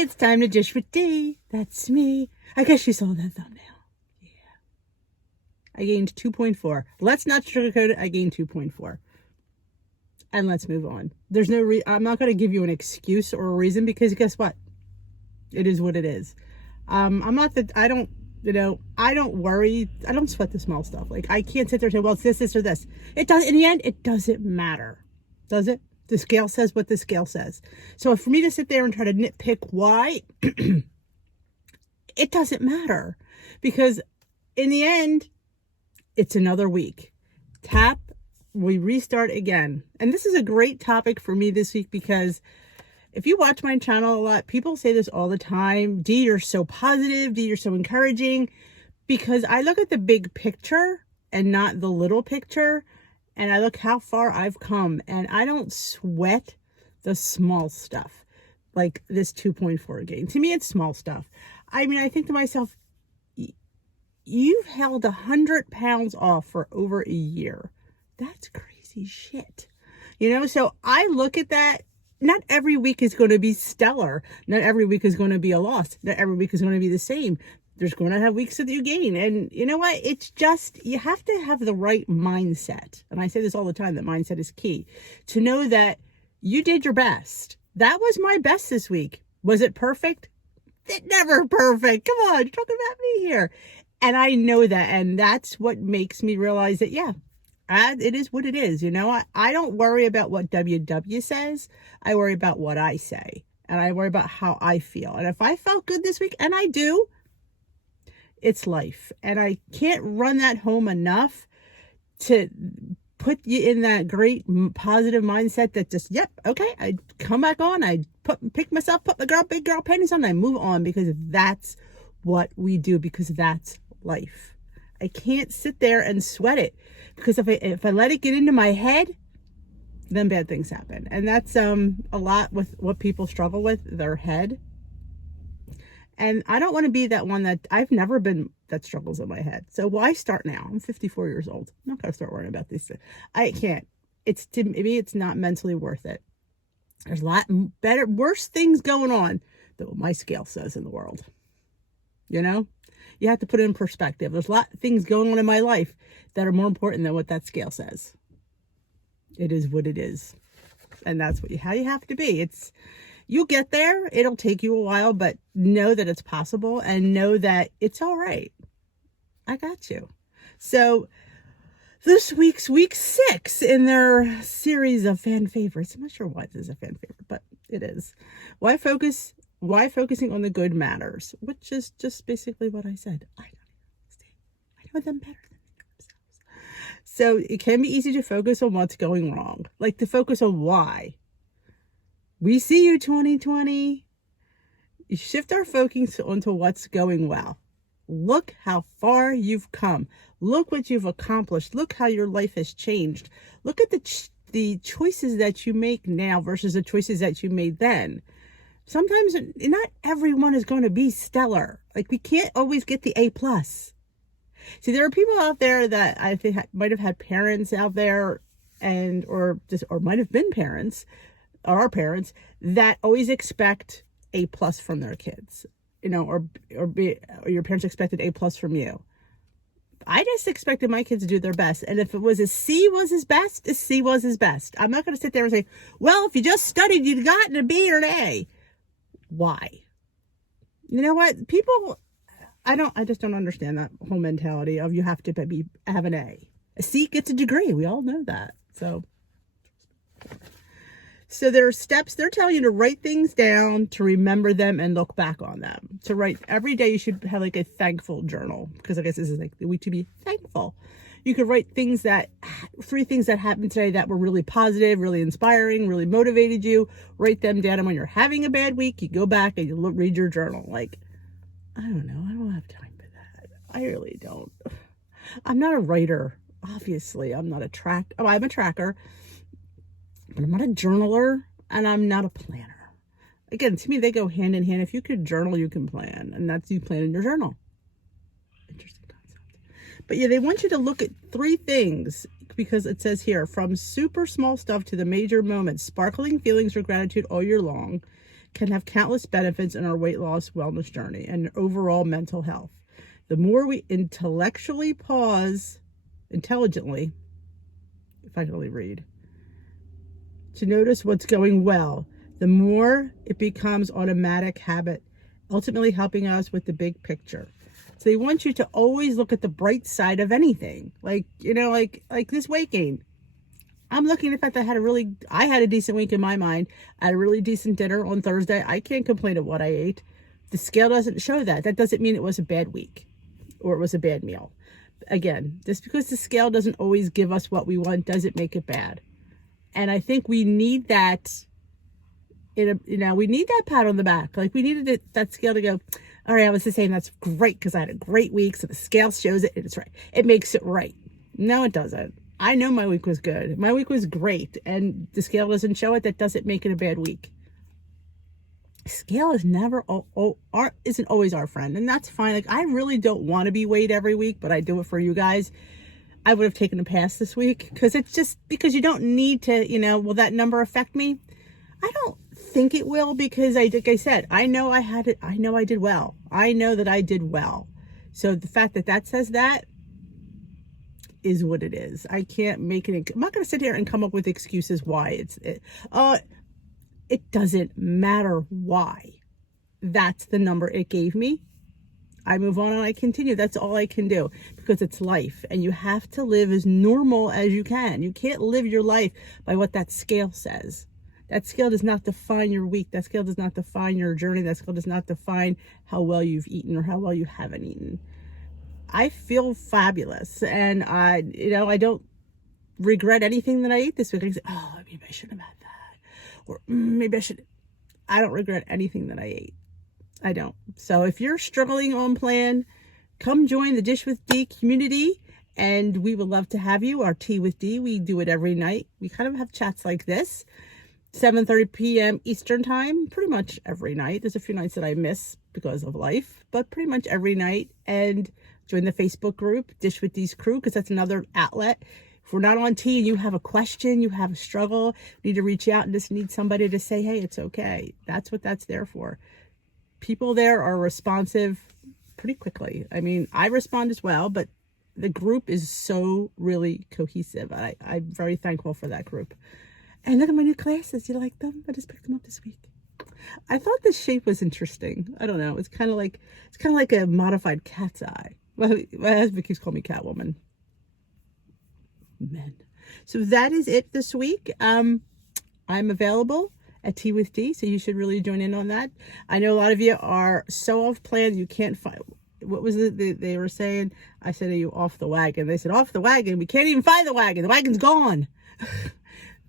Hey, it's time to dish with D. That's me. I guess you saw that thumbnail. Yeah. I gained 2.4. Let's not sugarcoat it. I gained 2.4. And let's move on. There's no I'm not going to give you an excuse or a reason, because guess what? It is what it is. I'm not that I don't worry. I don't sweat the small stuff. Like, I can't sit there and say, well, it's this, or this. It does. In the end, it doesn't matter. Does it? The scale says what the scale says. So for me to sit there and try to nitpick why, it doesn't matter, because in the end, it's another week. We restart again. And this is a great topic for me this week, because if you watch my channel a lot, people say this all the time. D, you're so positive. D, you're so encouraging. Because I look at the big picture and not the little picture. And I look how far I've come. And I don't sweat the small stuff. Like this 2.4 gain. To me, it's small stuff. I mean, I think to myself, you've held 100 pounds off for over a year. That's crazy shit. So I look at that. Not every week is going to be stellar. Not every week is going to be a loss. Not every week is going to be the same. There's going to have weeks that you gain. And you know what? It's just, you have to have the right mindset. And I say this all the time, that mindset is key. To know that you did your best. That was my best this week. Was it perfect? It's never perfect. Come on, you're talking about me here. And I know that. And that's what makes me realize that, yeah, it is what it is. I don't worry about what WW says. I worry about what I say. And I worry about how I feel. And if I felt good this week, and I do, it's life. And I can't run that home enough to put you in that great positive mindset that just, yep, okay, I come back on, I pick myself, put my big girl panties on, and I move on, because that's what we do, because that's life. I can't sit there and sweat it, because if I let it get into my head, then bad things happen. And that's a lot with what people struggle with, their head. And I don't want to be that one that I've never been that struggles in my head. So why start now? I'm 54 years old. I'm not going to start worrying about these things. I can't. To me, it's not mentally worth it. There's a lot worse things going on than what my scale says in the world. You have to put it in perspective. There's a lot of things going on in my life that are more important than what that scale says. It is what it is. And that's how you have to be. You'll get there. It'll take you a while, but know that it's possible, and know that it's all right. I got you. So this week's week 6 in their series of fan favorites. I'm not sure why this is a fan favorite, but it is. Why focusing on the good matters, which is just basically what I said. I know them better than they know themselves. So it can be easy to focus on what's going wrong, like to focus on why. We see you, 2020. You shift our focus onto what's going well. Look how far you've come. Look what you've accomplished. Look how your life has changed. Look at the choices that you make now versus the choices that you made then. Sometimes not everyone is going to be stellar. Like, we can't always get the A+. See, there are people out there that I think might have had parents out there, or might have been parents, or our parents, that always expect A+ from their kids, or your parents expected A+ from you. I just expected my kids to do their best. And if it was a C was his best, a C was his best. I'm not going to sit there and say, well, if you just studied, you'd gotten a B or an A. Why? You know what? People, I just don't understand that whole mentality of you have to have an A. A C gets a degree. We all know that. So there are steps. They're telling you to write things down, to remember them, and look back on them. To write every day, you should have like a thankful journal, because I guess this is like the week to be thankful. You could write 3 things that happened today that were really positive, really inspiring, really motivated you. Write them down. And when you're having a bad week, you go back and you read your journal. Like, I don't know. I don't have time for that. I really don't. I'm not a writer. Obviously, I'm not a I'm a tracker. But I'm not a journaler, and I'm not a planner. Again, to me, they go hand in hand. If you could journal, you can plan. And that's you plan in your journal. Interesting concept. But yeah, they want you to look at 3 things, because it says here, from super small stuff to the major moments, sparkling feelings of gratitude all year long. can have countless benefits in our weight loss wellness journey and overall mental health. The more we intelligently, if I can only read, to notice what's going well, the more it becomes automatic habit, ultimately helping us with the big picture. So they want you to always look at the bright side of anything. Like, like this weight gain. I'm looking at the fact that I had a decent week in my mind. I had a really decent dinner on Thursday. I can't complain at what I ate. The scale doesn't show that. That doesn't mean it was a bad week or it was a bad meal. Again, just because the scale doesn't always give us what we want doesn't make it bad. And I think we need that. We need that pat on the back. Like we needed that scale to go, all right, I was just saying that's great because I had a great week. So the scale shows it and it's right. It makes it right. No, it doesn't. I know my week was good. My week was great. And the scale doesn't show it. That doesn't make it a bad week. Scale is isn't always our friend. And that's fine. Like I really don't want to be weighed every week, but I do it for you guys. I would have taken a pass this week because it's just because you don't need to, will that number affect me? I don't think it will because like I said, I know I had it. I know I did well. I know that I did well. So the fact that says that is what it is. I can't make it. I'm not going to sit here and come up with excuses why it doesn't matter why. That's the number it gave me. I move on and I continue. That's all I can do because it's life and you have to live as normal as you can. You can't live your life by what that scale says. That scale does not define your week. That scale does not define your journey. That scale does not define how well you've eaten or how well you haven't eaten. I feel fabulous. And I don't regret anything that I ate this week. I say, oh, maybe I shouldn't have had that. Or maybe I should. I don't regret anything that I ate. I don't. So if you're struggling on plan, come join the Dish with D community. And we would love to have you. Our Tea with D, we do it every night. We kind of have chats like this. 7:30 p.m. Eastern time, pretty much every night. There's a few nights that I miss because of life, but pretty much every night. And join the Facebook group, Dish with D's Crew, because that's another outlet. If we're not on tea and you have a question, you have a struggle, need to reach out and just need somebody to say, hey, it's okay. That's what that's there for. People there are responsive pretty quickly. I mean, I respond as well, but the group is so really cohesive. I'm very thankful for that group. And look at my new glasses. You like them? I just picked them up this week. I thought the shape was interesting. I don't know. It's kind of like a modified cat's eye. Well, my husband keeps calling me Catwoman. Men. So that is it this week. I'm available at Tea with D, so you should really join in on that. I know a lot of you are so off plan you can't find. What was it they were saying? I said, are you off the wagon? They said, off the wagon. We can't even find the wagon. The wagon's gone.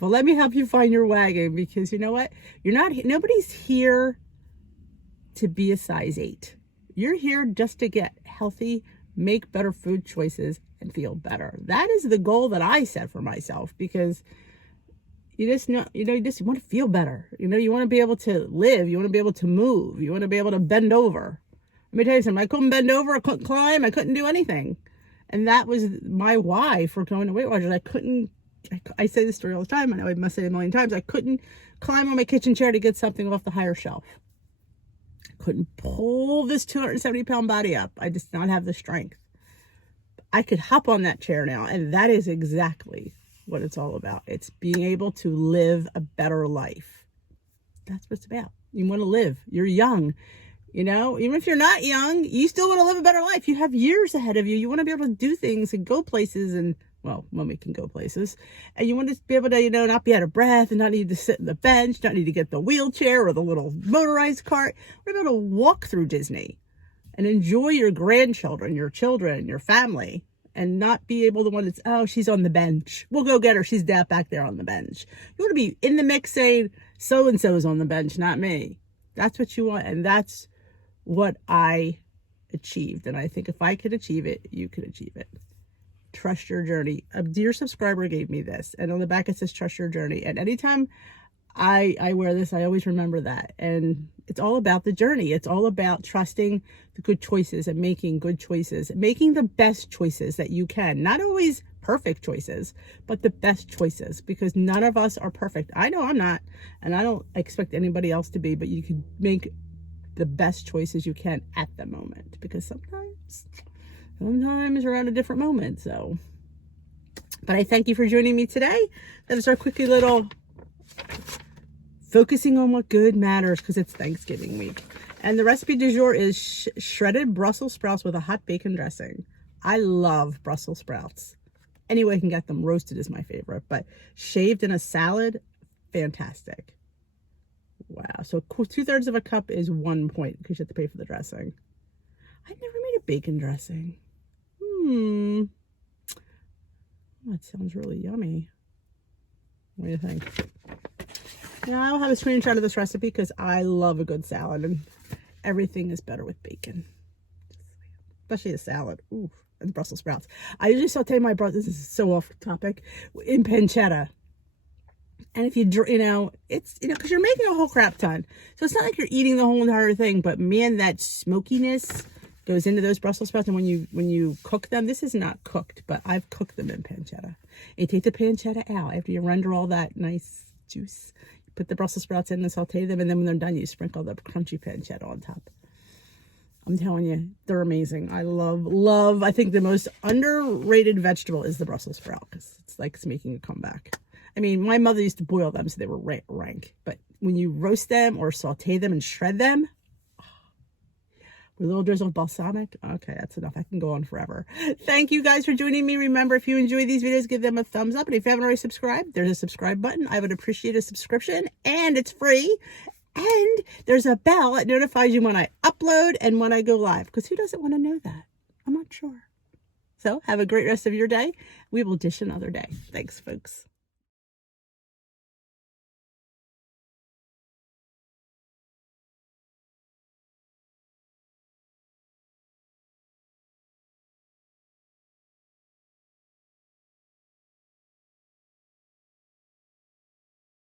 Well, let me help you find your wagon because you know what? Nobody's here to be a size 8. You're here just to get healthy, make better food choices, and feel better. That is the goal that I set for myself because you just want to feel better. You want to be able to live. You want to be able to move. You want to be able to bend over. Let me tell you something. I couldn't bend over. I couldn't climb. I couldn't do anything. And that was my why for going to Weight Watchers. I say this story all the time. I know I must say it a million times. I couldn't climb on my kitchen chair to get something off the higher shelf. I couldn't pull this 270-pound body up. I just did not have the strength. I could hop on that chair now, and that is exactly what it's all about. It's being able to live a better life. That's what it's about. You want to live. You're young. Even if you're not young, you still want to live a better life. You have years ahead of you. You want to be able to do things and go places and when we can go places, and you want to be able to, not be out of breath and not need to sit in the bench, not need to get the wheelchair or the little motorized cart. We're able to walk through Disney and enjoy your grandchildren, your children, your family, and not be able to one that's, oh, she's on the bench. We'll go get her. She's back there on the bench. You want to be in the mix saying, so-and-so's on the bench, not me. That's what you want, and that's what I achieved. And I think if I could achieve it, you could achieve it. Trust your journey. A dear subscriber gave me this, and on the back it says trust your journey. And anytime I wear this. I always remember that. And it's all about the journey. It's all about trusting the good choices and making good choices, making the best choices that you can. Not always perfect choices, but the best choices, because none of us are perfect. I know I'm not, and I don't expect anybody else to be, but you can make the best choices you can at the moment, because sometimes we're at a different moment. So, but I thank you for joining me today. That is our quickie little focusing on what good matters, because it's Thanksgiving week. And the recipe du jour is shredded Brussels sprouts with a hot bacon dressing. I love Brussels sprouts. Any way I can get them. Roasted is my favorite, but shaved in a salad, fantastic. Wow. So 2/3 of a cup is 1 point, because you have to pay for the dressing. I've never made a bacon dressing. Oh, that sounds really yummy. What do you think? Now, I'll have a screenshot of this recipe because I love a good salad, and everything is better with bacon, especially a salad. Ooh, and Brussels sprouts. I usually saute my Brussels. This is so off topic, in pancetta. And if it's because you're making a whole crap ton, so it's not like you're eating the whole entire thing. But man, that smokiness goes into those Brussels sprouts, and when you cook them, this is not cooked, but I've cooked them in pancetta. You take the pancetta out after you render all that nice juice. Put the Brussels sprouts in and saute them, and then when they're done, you sprinkle the crunchy pancetta on top. I'm telling you, they're amazing. I love. I think the most underrated vegetable is the Brussels sprout, because it's like it's making a comeback. I mean, my mother used to boil them, so they were rank. But when you roast them or saute them and shred them, with a little drizzle of balsamic. Okay, that's enough. I can go on forever. Thank you guys for joining me. Remember, if you enjoy these videos, give them a thumbs up. And if you haven't already subscribed, there's a subscribe button. I would appreciate a subscription, and it's free. And there's a bell that notifies you when I upload and when I go live, because who doesn't want to know that? I'm not sure. So have a great rest of your day. We will dish another day. Thanks, folks.